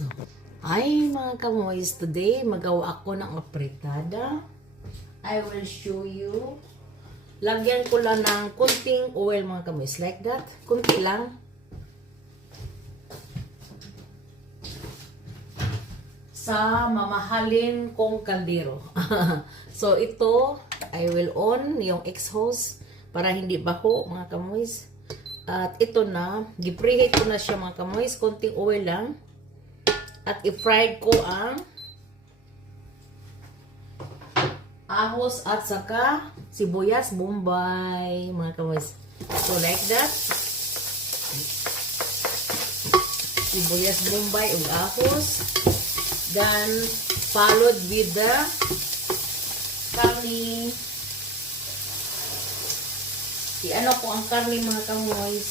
So, ay mga kamoys, today magawa ako ng apritada. I will show you. Lagyan ko lang ng kunting oil mga kamoys, like that. Kunti lang. Sa mamahalin kong kaldero. So, ito, I will on yung exhaust para hindi baho mga kamoys. At ito na, gipreheat ko na siya mga kamoys, konting oil lang. At i-fried ko ang ahos at saka sibuyas bombay mga kamoys. So like that. Sibuyas bombay ug ahos. Then followed with the karni. I-ano ko ang karni mga kamoys.